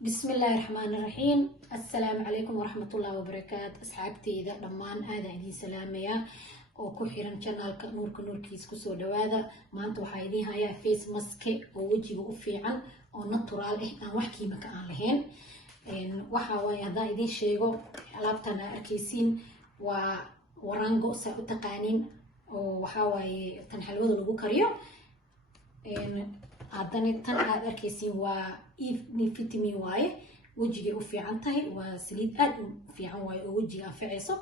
بسم الله الرحمن الرحيم. السلام عليكم ورحمة الله وبركاته. أصحابتي إذا دمان هذا عندي سلامية وكحيران channelك نور كيس كسر دواذا ما أنتوا حايدين هيا فيس ماسك ووجهي وقفي عن ونطرال أنا وحكي مكان لهن وحاوي هذا إذا شيء لابتنا أكيسين ورانجو سأتقانين وحاوي تنحلو ذا لبو كريو haddana tan aad arkaysiin waa vitamin waaye wajiga u fiican tahay waa saliid aad u fiican waaye oo wajiga anfacayso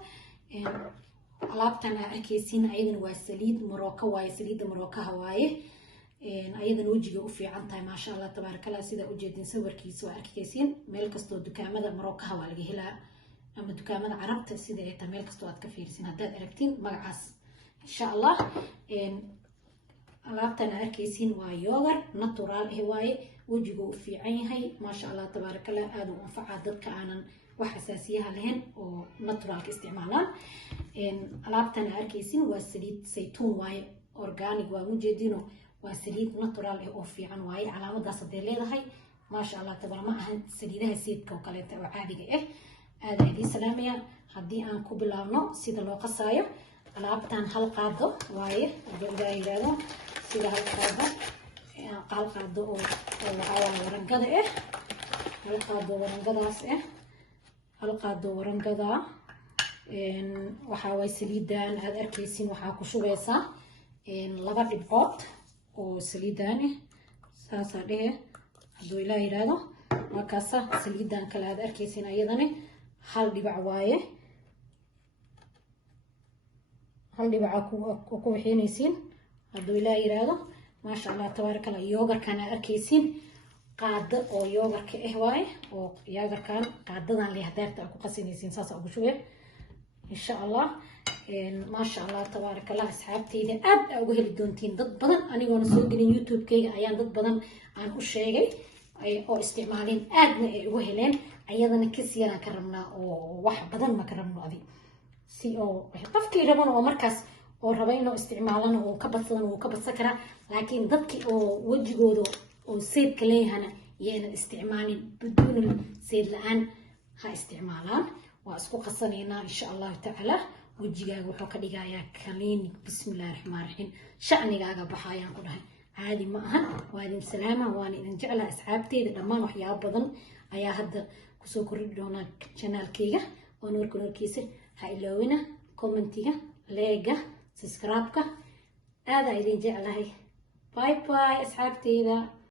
alaabtan aad arkaysiin ayadana waa saliid Morocco waaye saliida Morocco waaye ayadana wajiga u fiican tahay maasha Allah tabarakallah sida u jeedin sawirkiisa waa arkaysiin meel kasto dukaamada Morocco waa laga helaa ama dukaamada Carabta sida ay tahay meel kasto aad ka fiirsin haddaad aragtiin magacaas insha Allah alaabtan arkaysiin waa yogurt natural waaye wajiga u fiican yahay maasha Allah tabarakallah aad u anfaca dadka aanan wax xasaasiyaha lahayn oo natural ka isticmaalaan alaabtan arkaysiin waa saliid saytuun waaye organic waa ujeedino waa saliid natural oo fiican waaye calaamadaas hadee leedahay maasha Allah tabarakallah ma ahan saliidaha seedka oo kale oo caadiga aad ay salaamiya hadii aan ku bilaabno sida loo qasaayo alaabtan hal qaado waaye oo yiraahdo sida hal qaado oo warangada hal qaado warangadaas hal qaado warangada waxa way saliidan aad arkaysiin waxa ku shubaysaa laba dhibcood oo saliidan saasa haduu ilaa yiraahdo markaas saliidan kale aad arkaysiin ayadana hal dhibac waaye hal dhibac ku wixinaysiin haduu ilaa yiraahdo maasha Allah tabarakallah yogurtkan arkaysiin qaado oo yogurka waaye oo yogurtkan qaadadan leeyahay ku qasinaysiin saas ugu shubay insha Allah maasha Allah tabarakallah asxaabteyda aad ugu heli doontiin dad badan anigoona soo gelin YouTube-kayga ayaan dad badan aan u sheegay oo isticmaaleen aadna ay ugu heleen ayadana kasiyana ka rabnaa oo wax badan ma ka rabno adi si oo qofkii rabana oo markaas oo raba inuu isticmaalana oo ka badsan oo ka badsan kara laakiin dadkii oo wajigooda oo seedka leeyahana yeena isticmaalin بدون seed la'aan ha isticmaalaan waa isku qasanayna insha Allah ta'ala wajigaaga wuxuu ka dhigayaa clean bismillaahir rahmaanir rahiim shacnigaaga baxayaan ku dhahay caadi ma aha waa idin salaama waan idin jeclaa asxaabteyda dhammaan waxyaabo badan ayaa hadda ku soo kordhi doona channelkayga oo nuurkiisa ha ilaawina commentiga leega subscribe-ka aad idin jeclahay bye bye asxaabteyda